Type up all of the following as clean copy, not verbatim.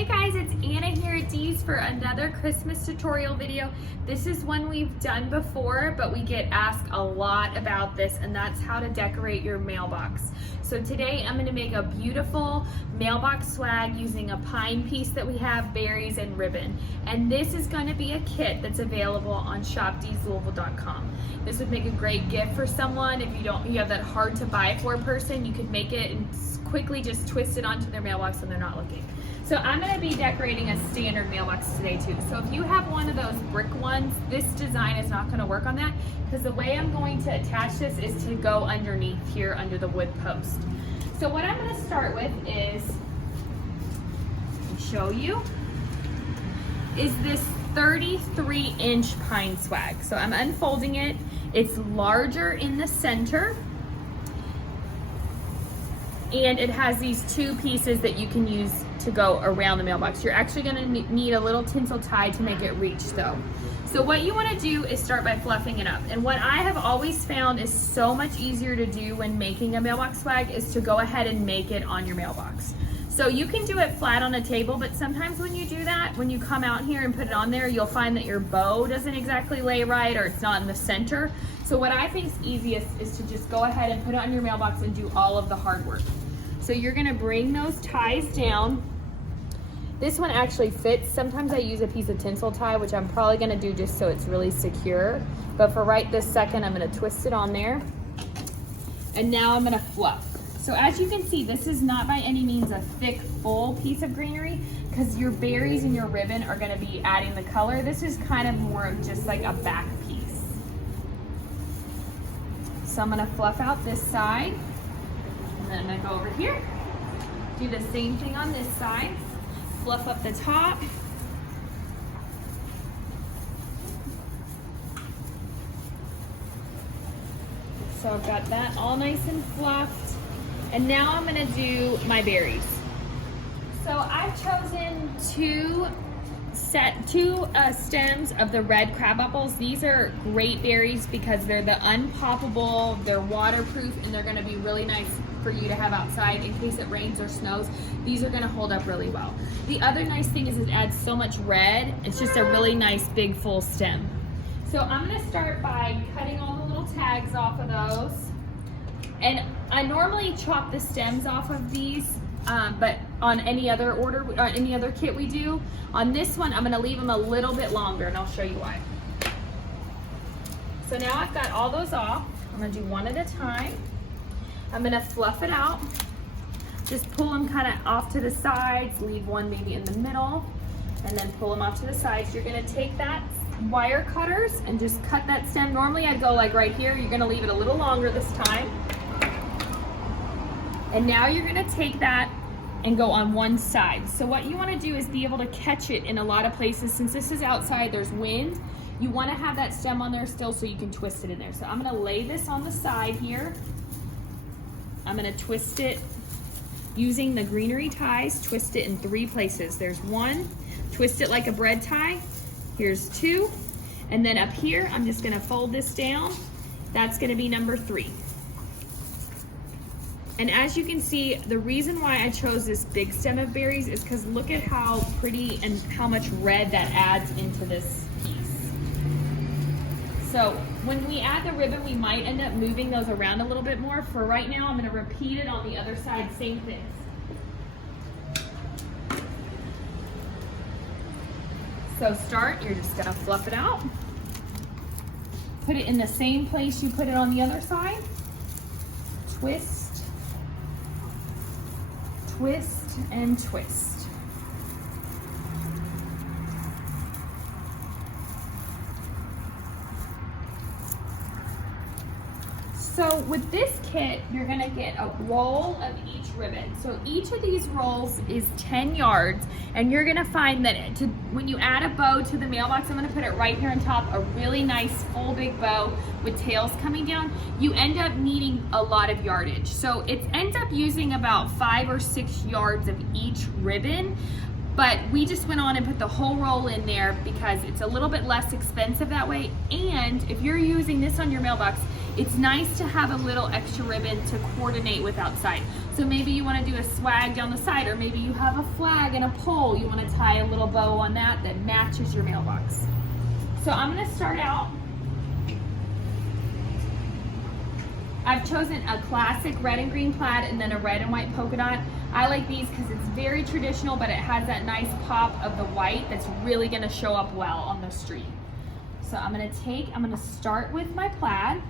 Hey guys, it's Anna here at Dee's for another Christmas tutorial video. This is one we've done before, but we get asked a lot about this, and that's how to decorate your mailbox. So today I'm gonna make a beautiful mailbox swag using a pine piece that we have, berries, and ribbon. And this is gonna be a kit that's available on shopdeeslouisville.com. This would make a great gift for someone. If you have that hard to buy for person, you could make it and quickly just twist it onto their mailbox when they're not looking. So I'm going to be decorating a standard mailbox today too. So if you have one of those brick ones, this design is not going to work on that, because the way I'm going to attach this is to go underneath here under the wood post. So what I'm going to start with is show you is this 33-inch pine swag. So I'm unfolding it. It's larger in the center, and it has these two pieces that you can use to go around the mailbox. You're actually gonna need a little tinsel tie to make it reach though. So what you wanna do is start by fluffing it up. And what I have always found is so much easier to do when making a mailbox swag is to go ahead and make it on your mailbox. So you can do it flat on a table, but sometimes when you do that, when you come out here and put it on there, you'll find that your bow doesn't exactly lay right, or it's not in the center. So what I think is easiest is to just go ahead and put it on your mailbox and do all of the hard work. So you're gonna bring those ties down. This one actually fits. Sometimes I use a piece of tinsel tie, which I'm probably gonna do just so it's really secure. But for right this second, I'm gonna twist it on there. And now I'm gonna fluff. So as you can see, this is not by any means a thick, full piece of greenery, because your berries and your ribbon are gonna be adding the color. This is kind of more of just like a back piece. So I'm gonna fluff out this side. And then I'm gonna go over here, do the same thing on this side, fluff up the top. So I've got that all nice and fluffed. And now I'm gonna do my berries. So I've chosen two stems of the red crab apples. These are great berries because they're the unpoppable, they're waterproof, and they're gonna be really nice for you to have outside in case it rains or snows. These are gonna hold up really well. The other nice thing is it adds so much red. It's just a really nice big full stem. So I'm gonna start by cutting all the little tags off of those. And I normally chop the stems off of these, but on any other kit we do, on this one I'm gonna leave them a little bit longer, and I'll show you why. So now I've got all those off. I'm gonna do one at a time. I'm gonna fluff it out. Just pull them kind of off to the sides, leave one maybe in the middle, and then pull them off to the sides. You're gonna take that wire cutters and just cut that stem. Normally I'd go like right here. You're gonna leave it a little longer this time. And now you're gonna take that and go on one side. So what you wanna do is be able to catch it in a lot of places. Since this is outside, there's wind, you wanna have that stem on there still so you can twist it in there. So I'm gonna lay this on the side here. I'm gonna twist it using the greenery ties, twist it in 3 places. There's one, twist it like a bread tie. Here's 2. And then up here, I'm just gonna fold this down. That's gonna be number 3. And as you can see, the reason why I chose this big stem of berries is because look at how pretty and how much red that adds into this piece. So when we add the ribbon, we might end up moving those around a little bit more. For right now, I'm gonna repeat it on the other side, same thing. So you're just gonna fluff it out. Put it in the same place you put it on the other side. Twist, twist, and twist. So with this kit, you're gonna get a roll of each ribbon. So each of these rolls is 10 yards, and you're gonna find that when you add a bow to the mailbox, I'm gonna put it right here on top, a really nice full big bow with tails coming down, you end up needing a lot of yardage. So it ends up using about 5 or 6 yards of each ribbon. But we just went on and put the whole roll in there because it's a little bit less expensive that way. And if you're using this on your mailbox, it's nice to have a little extra ribbon to coordinate with outside. So maybe you want to do a swag down the side, or maybe you have a flag and a pole. You want to tie a little bow on that matches your mailbox. So I'm going to start out. I've chosen a classic red and green plaid and then a red and white polka dot. I like these because it's very traditional, but it has that nice pop of the white that's really going to show up well on the street. So I'm going to start with my plaid.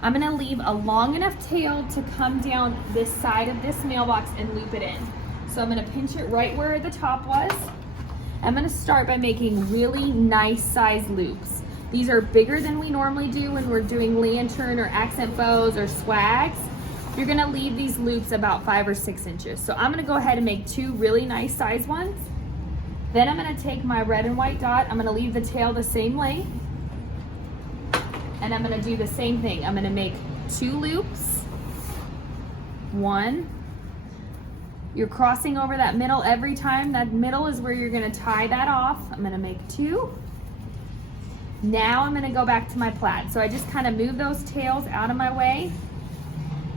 I'm going to leave a long enough tail to come down this side of this mailbox and loop it in. So I'm going to pinch it right where the top was. I'm going to start by making really nice size loops. These are bigger than we normally do when we're doing lantern or accent bows or swags. You're going to leave these loops about 5 or 6 inches. So I'm going to go ahead and make 2 really nice size ones. Then I'm going to take my red and white dot. I'm going to leave the tail the same length. And I'm going to do the same thing. I'm going to make 2 loops. 1. You're crossing over that middle every time. That middle is where you're going to tie that off. I'm going to make 2. Now I'm going to go back to my plaid. So I just kind of move those tails out of my way.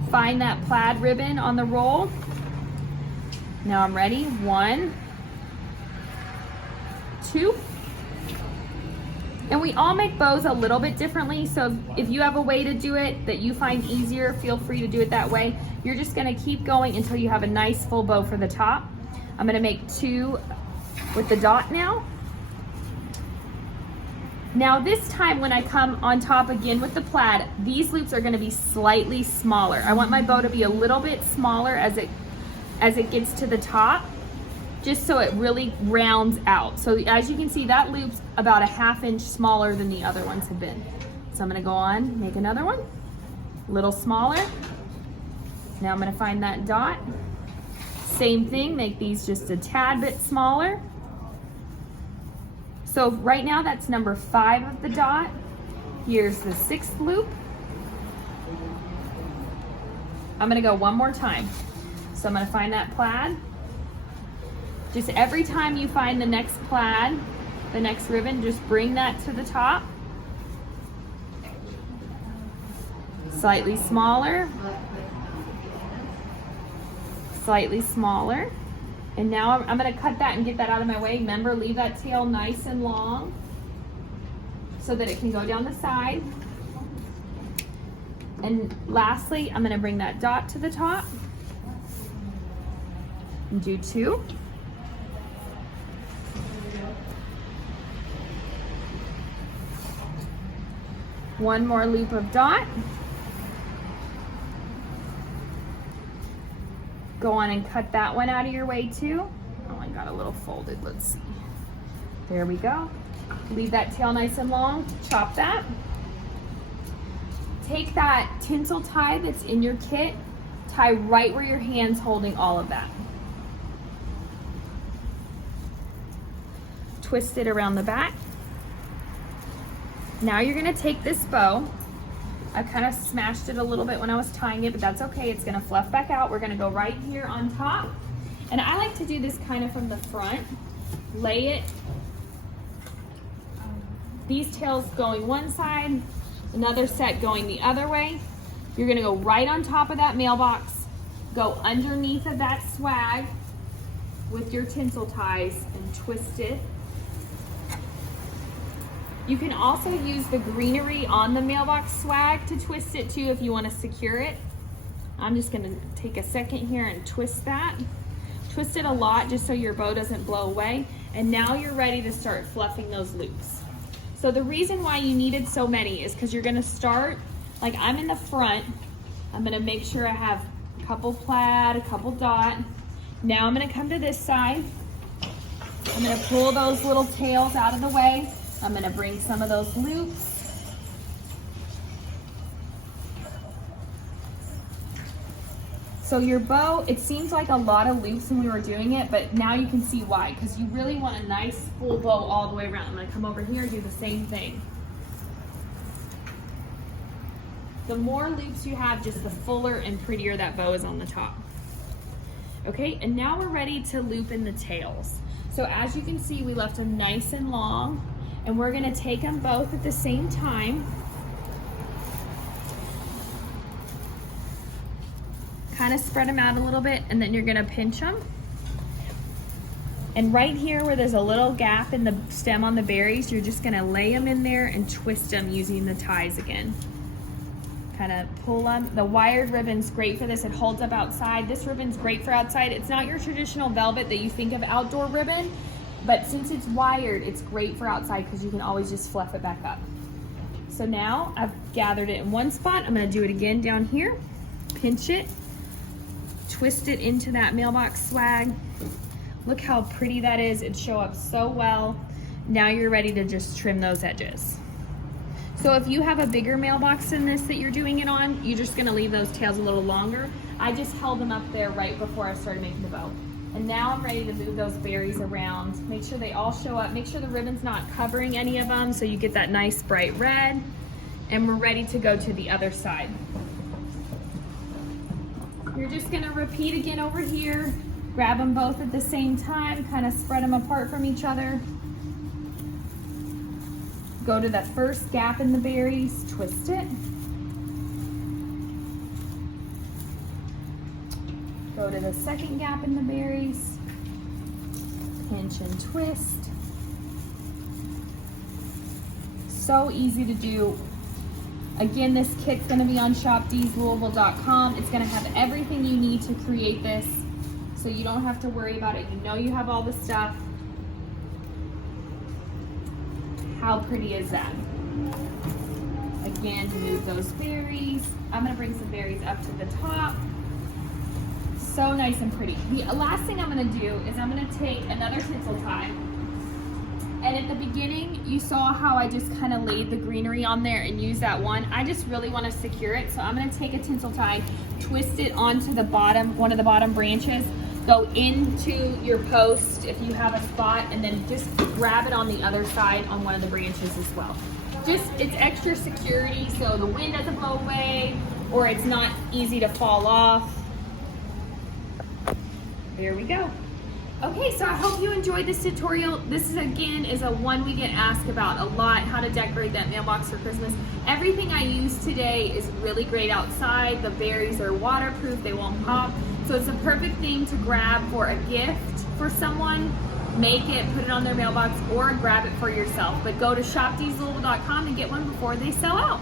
Find that plaid ribbon on the roll. Now I'm ready. 1, 2. And we all make bows a little bit differently. So if you have a way to do it that you find easier, feel free to do it that way. You're just going to keep going until you have a nice full bow for the top. I'm going to make 2 with the dot now. Now this time when I come on top again with the plaid, these loops are going to be slightly smaller. I want my bow to be a little bit smaller as it gets to the top, just so it really rounds out. So as you can see, that loop's about a 1/2 inch smaller than the other ones have been. So I'm going to go on, make another one, a little smaller. Now I'm going to find that dot. Same thing, make these just a tad bit smaller. So right now that's number 5 of the dot. Here's the 6th loop. I'm gonna go one more time. So I'm gonna find that plaid. Just every time you find the next plaid, the next ribbon, just bring that to the top. Slightly smaller. Slightly smaller. And now I'm going to cut that and get that out of my way. Remember, leave that tail nice and long so that it can go down the side. And lastly, I'm going to bring that dot to the top and do 2. One more loop of dot. Go on and cut that one out of your way too. Oh, I got a little folded, let's see. There we go. Leave that tail nice and long, chop that. Take that tinsel tie that's in your kit, tie right where your hand's holding all of that. Twist it around the back. Now you're gonna take this bow. I kind of smashed it a little bit when I was tying it, but that's okay. It's gonna fluff back out. We're gonna go right here on top. And I like to do this kind of from the front. Lay it, these tails going one side, another set going the other way. You're gonna go right on top of that mailbox, go underneath of that swag with your tinsel ties and twist it. You can also use the greenery on the mailbox swag to twist it too if you want to secure it. I'm just going to take a second here and twist that. Twist it a lot just so your bow doesn't blow away. And now you're ready to start fluffing those loops. So the reason why you needed so many is because you're going to start, like I'm in the front. I'm going to make sure I have a couple plaid, a couple dot. Now I'm going to come to this side. I'm going to pull those little tails out of the way. I'm going to bring some of those loops. So your bow, it seems like a lot of loops when we were doing it, but now you can see why, because you really want a nice full bow all the way around. I'm going to come over here and do the same thing. The more loops you have, just the fuller and prettier that bow is on the top. Okay, and now we're ready to loop in the tails. So as you can see, we left them nice and long. And we're going to take them both at the same time. kind of spread them out a little bit, and then you're gonna pinch them. And right here where there's a little gap in the stem on the berries, you're just gonna lay them in there and twist them using the ties again. Kind of pull them. The wired ribbon's great for this. It holds up outside. This ribbon's great for outside. It's not your traditional velvet that you think of outdoor ribbon, but since it's wired, it's great for outside because you can always just fluff it back up. So now I've gathered it in one spot. I'm gonna do it again down here. Pinch it, twist it into that mailbox swag. Look how pretty that is. It'd show up so well. Now you're ready to just trim those edges. So if you have a bigger mailbox than this that you're doing it on, you're just gonna leave those tails a little longer. I just held them up there right before I started making the bow. And now I'm ready to move those berries around. Make sure they all show up. Make sure the ribbon's not covering any of them so you get that nice bright red. And we're ready to go to the other side. You're just gonna repeat again over here. Grab them both at the same time, kind of spread them apart from each other. Go to the first gap in the berries, twist it. Go to the second gap in the berries, pinch and twist. So easy to do. Again, this kit's gonna be on shopdeeslouisville.com. It's gonna have everything you need to create this, so you don't have to worry about it. You know you have all the stuff. How pretty is that? Again, to move those berries. I'm gonna bring some berries up to the top. So nice and pretty. The last thing I'm gonna do is I'm gonna take another tinsel tie. And at the beginning, you saw how I just kind of laid the greenery on there and used that one. I just really want to secure it. So I'm gonna take a tinsel tie, twist it onto the bottom, one of the bottom branches, go into your post if you have a spot, and then just grab it on the other side on one of the branches as well. Just, it's extra security so the wind doesn't blow away or it's not easy to fall off. There we go. Okay, so I hope you enjoyed this tutorial. This is, again, is a one we get asked about a lot, how to decorate that mailbox for Christmas. Everything I used today is really great outside. The berries are waterproof, they won't pop. So it's a perfect thing to grab for a gift for someone. Make it, put it on their mailbox, or grab it for yourself. But go to shopdeeslouisville.com and get one before they sell out.